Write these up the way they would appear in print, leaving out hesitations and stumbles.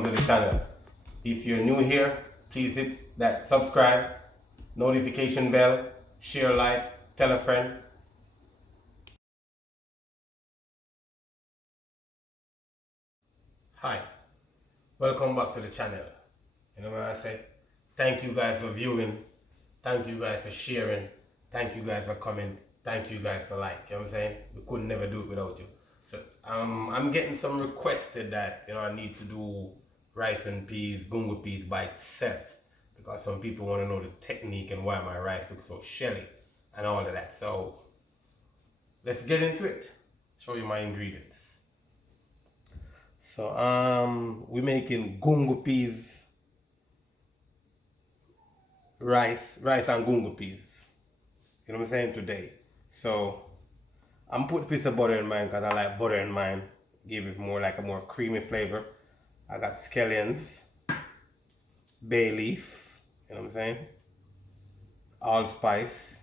welcome to the channel. If you're new here, please hit that subscribe, notification bell, share, like, tell a friend. Hi, welcome back to the channel. You know what I say? Thank you guys for viewing, thank you guys for sharing, thank you guys for coming, thank you guys for like, you know what I'm saying? We could never do it without you. So I'm getting some requested that, you know, I need to do rice and peas, gungo peas by itself, because some people want to know the technique and why my rice looks so shelly and all of that. So let's get into it. Show you my ingredients. So we're making gungo peas, rice and gungo peas. You know what I'm saying today. So I'm putting a piece of butter in mine because I like butter in mine. Give it more like a more creamy flavor. I got scallions, bay leaf, you know what I'm saying? Allspice,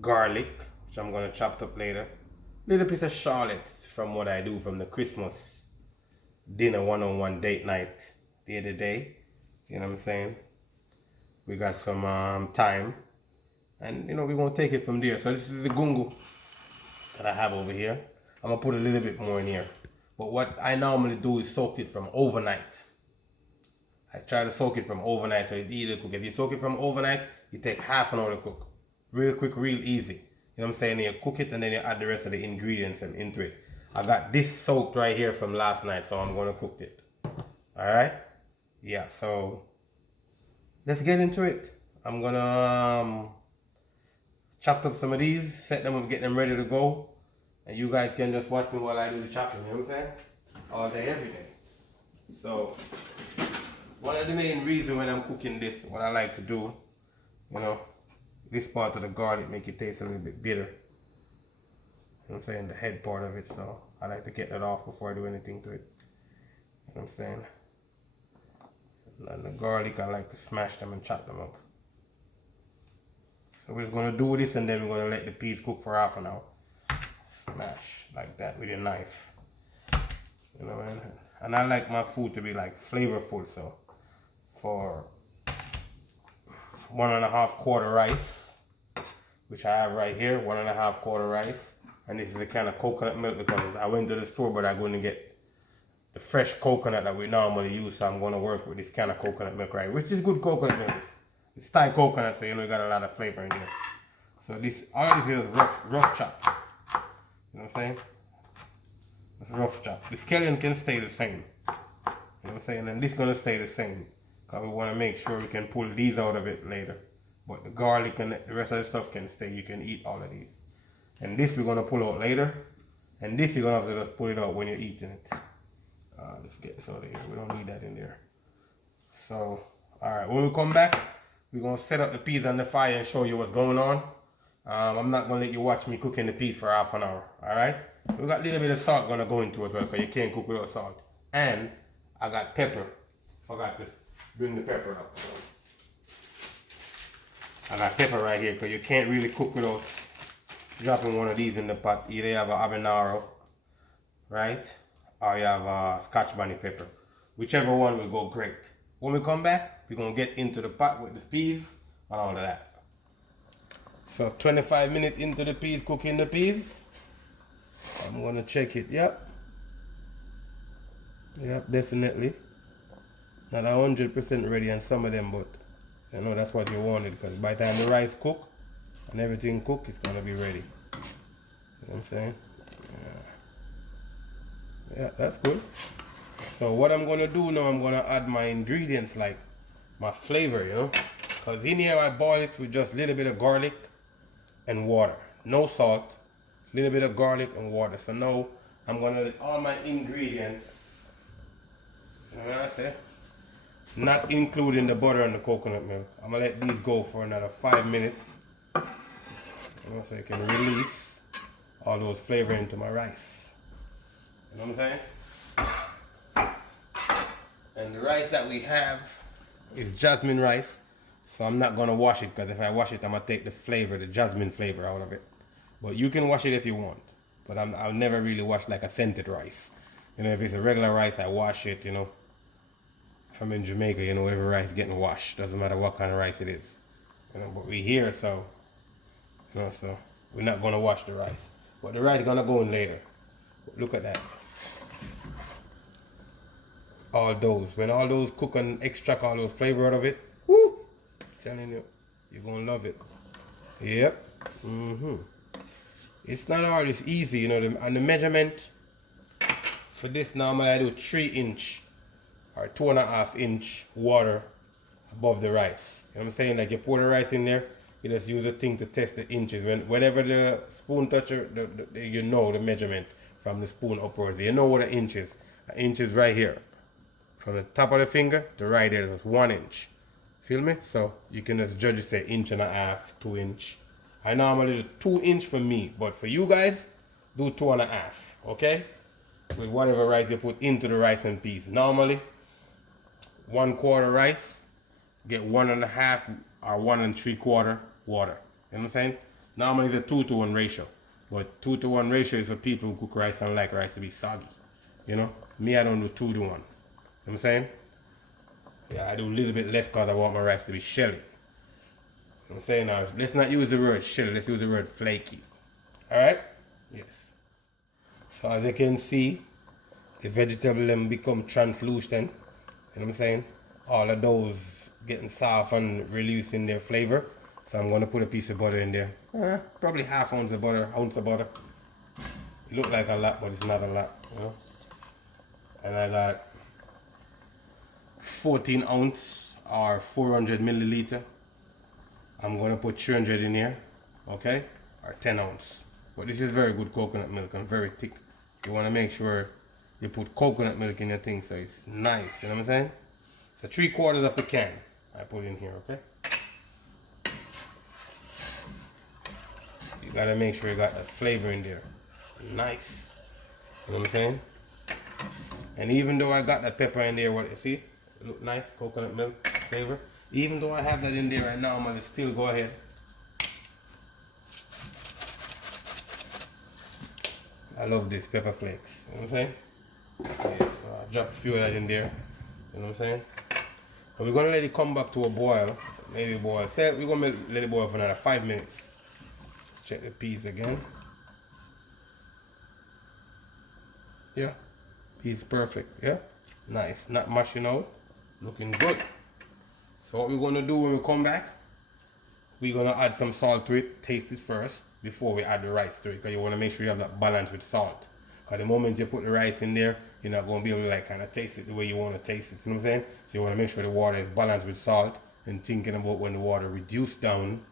garlic, which I'm gonna chop up later. Little piece of shallots from what I do from the Christmas dinner one-on-one date night the other day. You know what I'm saying? We got some thyme. And you know, we're gonna take it from there. So this is the gungo that I have over here. I'm gonna put a little bit more in here. But what I normally do is soak it from overnight. I try to soak it from overnight so it's easy to cook. If you soak it from overnight, you take half an hour to cook. Real quick, real easy. You know what I'm saying? You cook it and then you add the rest of the ingredients into it. I got this soaked right here from last night, so I'm gonna cook it. Alright? Yeah, so let's get into it. I'm gonna chop up some of these, set them up, get them ready to go. And you guys can just watch me while I do the chopping, you know what I'm saying? All day, every day. So, one of the main reasons when I'm cooking this, what I like to do, you know, this part of the garlic make it taste a little bit bitter. You know what I'm saying? The head part of it, so I like to get that off before I do anything to it. You know what I'm saying? And the garlic, I like to smash them and chop them up. So we're just gonna do this and then we're gonna let the peas cook for half an hour. Smash like that with a knife. You know what I mean? And I like my food to be like flavorful, so for 1.5 quarter rice, which I have right here, 1.5 quarter rice, and this is the kind of coconut milk because I went to the store but I'm going to get the fresh coconut that we normally use, so I'm going to work with this kind of coconut milk right, which is good coconut milk. It's Thai coconut, so you know you got a lot of flavor in here. So this, all this is rough chop. You know what I'm saying? It's rough chop. The scallion can stay the same. You know what I'm saying? And this is gonna stay the same. Because we want to make sure we can pull these out of it later. But the garlic and the rest of the stuff can stay. You can eat all of these. And this we're gonna pull out later. And this you're gonna have to just pull it out when you're eating it. Let's get this out of here. We don't need that in there. So, alright, when we come back, we're gonna set up the peas on the fire and show you what's going on. I'm not gonna let you watch me cooking the peas for half an hour, alright? We got a little bit of salt gonna go into it as well, because you can't cook without salt. And I got pepper. Forgot to bring the pepper up. So I got pepper right here, because you can't really cook without dropping one of these in the pot. Either you have a habanero, right? Or you have a Scotch bonnet pepper. Whichever one will go great. When we come back, we're gonna get into the pot with the peas and all of that. So 25 minutes into the peas, cooking the peas. I'm gonna check it. Yep, definitely. Not 100% ready on some of them, but you know that's what you wanted, because by the time the rice cook and everything cook, it's gonna be ready. You know what I'm saying? Yeah, that's good. So what I'm gonna do now, I'm gonna add my ingredients, like my flavor, you know, because in here I boil it with just a little bit of garlic and water, no salt, little bit of garlic and water. So now I'm gonna let all my ingredients, you know what I say, not including the butter and the coconut milk. I'm gonna let these go for another 5 minutes, you know, so I can release all those flavor into my rice. You know what I'm saying? And the rice that we have is jasmine rice. So I'm not gonna wash it, because if I wash it, I'm gonna take the flavor, the jasmine flavor out of it. But you can wash it if you want. But I'll never really wash like a scented rice. You know, if it's a regular rice, I wash it, you know. If I'm in Jamaica, you know, every rice getting washed. Doesn't matter what kind of rice it is. You know, but we here, so, you know, so we're not gonna wash the rice. But the rice gonna go in later. Look at that. All those. When all those cook and extract all those flavor out of it, whoo! Telling you, you're gonna love it. Yep. It's not hard, it's easy, you know, and the measurement for this normally I do 3-inch or 2.5-inch water above the rice. You know what I'm saying? Like you pour the rice in there, you just use a thing to test the inches. Whenever the spoon touches, you know the measurement from the spoon upwards. You know what an inch is. An inch is right here. From the top of the finger to right there, that's 1 inch. Feel me? So you can just judge it, say 1.5 inches, 2 inch. I normally do 2 inch for me, but for you guys, do 2.5. Okay? With whatever rice you put into the rice and peas. Normally, 1/4 rice, get 1.5 or 1 3/4 water. You know what I'm saying? Normally it's a 2-to-1 ratio. But 2-to-1 ratio is for people who cook rice and like rice to be soggy. You know? Me, I don't do 2-to-1. You know what I'm saying? Yeah, I do a little bit less because I want my rice to be shelly. You know what I'm saying? Now, let's not use the word shelly, let's use the word flaky. Alright? Yes. So as you can see, the vegetable them become translucent. You know what I'm saying? All of those getting soft and releasing their flavor. So I'm going to put a piece of butter in there. Probably 1/2 ounce of butter, ounce of butter. It looks like a lot, but it's not a lot. You know? And I got 14 ounce or 400 milliliter. I'm going to put 300 in here. Okay? Or 10 ounce. But this is very good coconut milk and very thick. You want to make sure you put coconut milk in your thing so it's nice. You know what I'm saying? So 3/4 of the can I put in here, okay? You gotta make sure you got that flavor in there. Nice. You know what I'm saying? And even though I got that pepper in there, what you see? It look nice, coconut milk flavor. Even though I have that in there right now, I'm gonna still go ahead. I love this pepper flakes, you know what I'm saying? Okay, so I dropped a few of that in there, you know what I'm saying? And we're gonna let it come back to a boil, maybe boil. Say we're gonna let it boil for another 5 minutes. Let's check the peas again. Yeah, peas perfect, yeah? Nice, not mashing out, looking good. So what we're gonna do when we come back, we're gonna add some salt to it, taste it first, before we add the rice to it, because you want to make sure you have that balance with salt. Because the moment you put the rice in there, you're not going to be able to like kind of taste it the way you want to taste it, you know what I'm saying? So you want to make sure the water is balanced with salt, and thinking about when the water reduced down,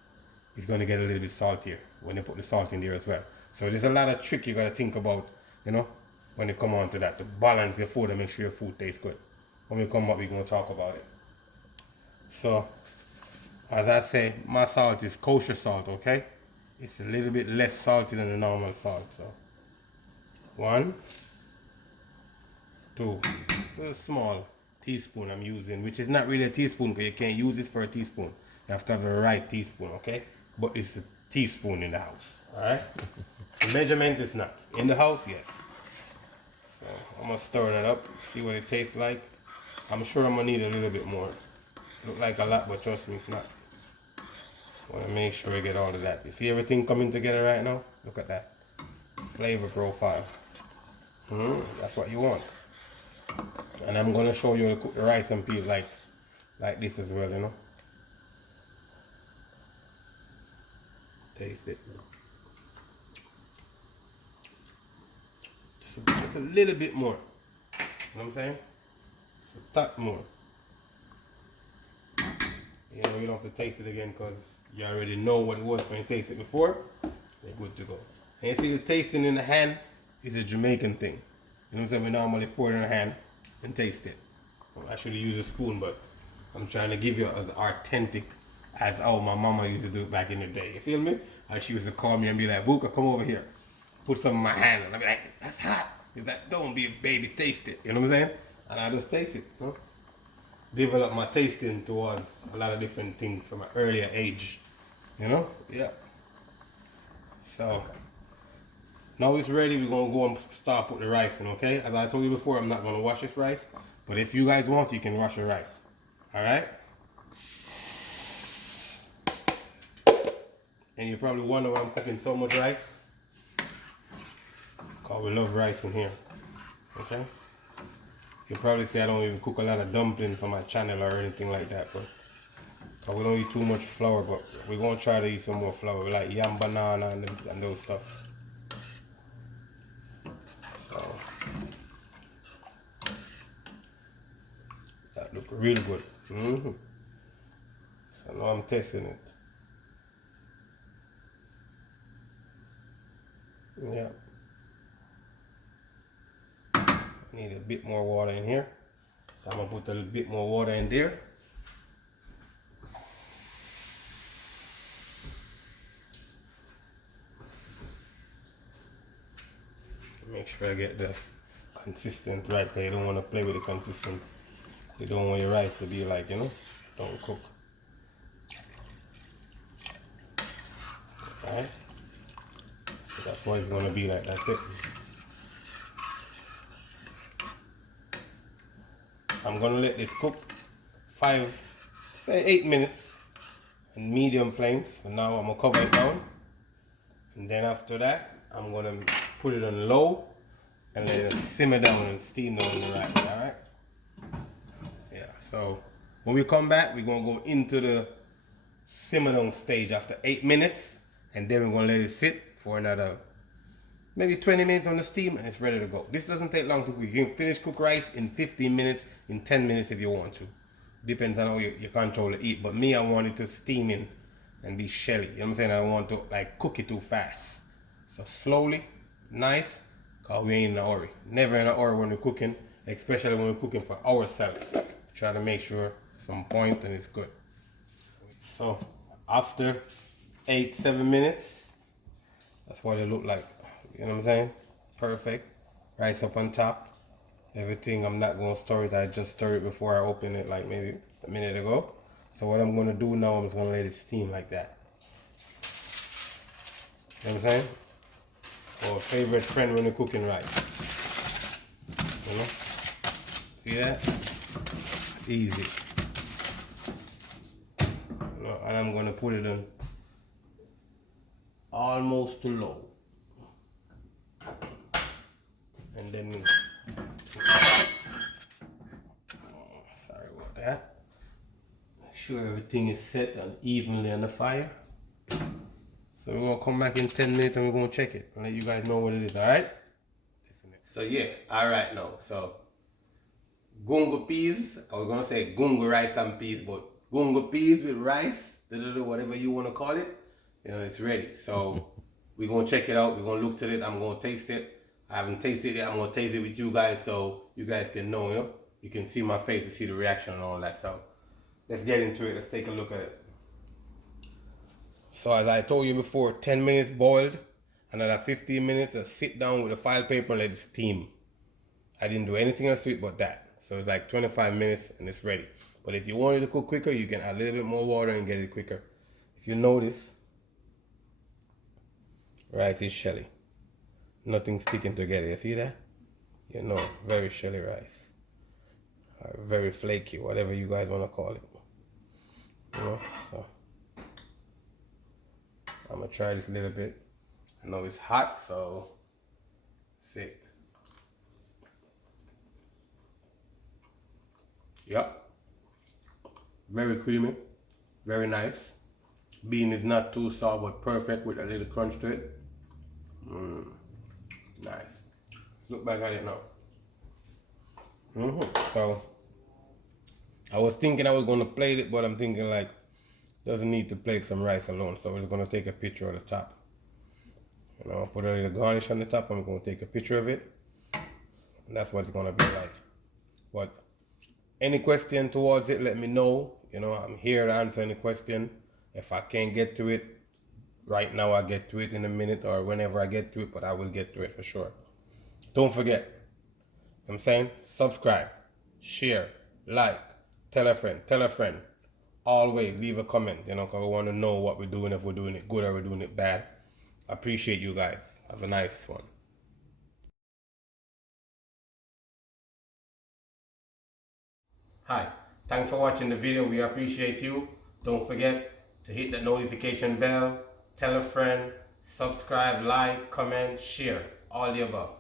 it's going to get a little bit saltier when you put the salt in there as well. So there's a lot of trick you got to think about, you know, when you come on to that, to balance your food and make sure your food tastes good. When we come back, we're going to talk about it. So, as I say, my salt is kosher salt, okay? It's a little bit less salty than the normal salt, so 1, 2, a small teaspoon I'm using, which is not really a teaspoon because you can't use this for a teaspoon. You have to have the right teaspoon, okay? But it's a teaspoon in the house, alright? The measurement is not. In the house, yes. So I'm gonna stir it up, see what it tastes like. I'm sure I'm gonna need a little bit more. Look like a lot, but trust me, it's not. Want to make sure we get all of that. You see everything coming together right now? Look at that. Flavor profile. That's what you want. And I'm going to show you how to cook the rice and peas like this as well, you know. Taste it. Just a little bit more. You know what I'm saying? Just a touch more. You know, you don't have to taste it again because you already know what it was when you tasted it before. They're good to go. And you see the tasting in the hand is a Jamaican thing. You know what I'm saying? We normally pour it in the hand and taste it. Well, I should have used a spoon, but I'm trying to give you as authentic as how my mama used to do it back in the day. You feel me? How she used to call me and be like, Bouka, come over here. Put some in my hand. And I'd be like, that's hot. He's like, don't be a baby, taste it. You know what I'm saying? And I just taste it. You know? Develop my tasting towards a lot of different things from an earlier age, you know? Yeah. So Now it's ready, we're gonna go and start put the rice in, okay? As I told you before, I'm not gonna wash this rice, but if you guys want, you can wash the rice. Alright? And you probably wonder why I'm cooking so much rice. Because we love rice in here. Okay? You probably say I don't even cook a lot of dumplings for my channel or anything like that, but we don't eat too much flour, but we're gonna try to eat some more flour. We like yam banana and those stuff. So that look real good. So now I'm testing it. Yeah. Need a bit more water in here. So I'm gonna put a little bit more water in there. Make sure I get the consistent right there. You don't want to play with the consistency. You don't want your rice to be like, don't cook. Alright? So that's what it's gonna be like, that's it. I'm gonna let this cook 8 minutes on medium flames. So now I'm gonna cover it down. And then after that, I'm gonna put it on low and let it simmer down and steam down the rice, alright? Yeah, so when we come back, we're gonna go into the simmer down stage after 8 minutes, and then we're gonna let it sit for another maybe 20 minutes on the steam, and it's ready to go. This doesn't take long to cook. You can finish cook rice in 15 minutes, in 10 minutes if you want to. Depends on how you control the heat, but me, I want it to steam in and be shelly. You know what I'm saying? I don't want to like cook it too fast. So slowly, nice, because we ain't in a hurry. Never in a hurry when we're cooking, especially when we're cooking for ourselves. Try to make sure some point and it's good. So after 8-7 minutes, that's what it looked like. You know what I'm saying? Perfect. Rice up on top. Everything, I'm not going to stir it. I just stirred it before I opened it like maybe a minute ago. So what I'm going to do now, I'm just going to let it steam like that. You know what I'm saying? Our favorite friend when you're cooking rice. You know? See that? Easy. You know, and I'm going to put it on almost to low. And then, sorry about that. Make sure everything is set and evenly on the fire. So we're gonna come back in 10 minutes and we're gonna check it and let you guys know what it is, alright? So yeah, alright now. So Gungo peas, I was gonna say Gungo rice and peas, but Gungo peas with rice, whatever you wanna call it, it's ready. So we're gonna check it out, we're gonna look at it, I'm gonna taste it. I haven't tasted it yet. I'm gonna taste it with you guys so you guys can know, you can see my face and see the reaction and all that. So let's get into it. Let's take a look at it. So as I told you before, 10 minutes boiled, another 15 minutes to sit down with the file paper and let it steam. I didn't do anything else to it but that. So it's like 25 minutes and it's ready. But if you want it to cook quicker, you can add a little bit more water and get it quicker. If you notice, rice is shelly. Nothing sticking together, you see that? Very shelly rice. Or very flaky, whatever you guys want to call it. So I'm gonna try this a little bit. I know it's hot, so see. Yep. Very creamy, very nice. Bean is not too soft, but perfect with a little crunch to it. Nice. Look back at it now. So I was thinking I was gonna plate it, but I'm thinking like doesn't need to plate some rice alone. So we're gonna take a picture of the top. Put a little garnish on the top. I'm gonna take a picture of it. And that's what it's gonna be like. But any question towards it, let me know. I'm here to answer any question. If I can't get to it right now, I'll get to it in a minute or whenever I get to it, but I will get to it for sure. Don't forget, I'm saying, subscribe, share, like, tell a friend. Always leave a comment, because we want to know what we're doing, if we're doing it good or we're doing it bad. Appreciate you guys. Have a nice one. Hi. Thanks for watching the video. We appreciate you. Don't forget to hit the notification bell, tell a friend, subscribe, like, comment, share, all the above.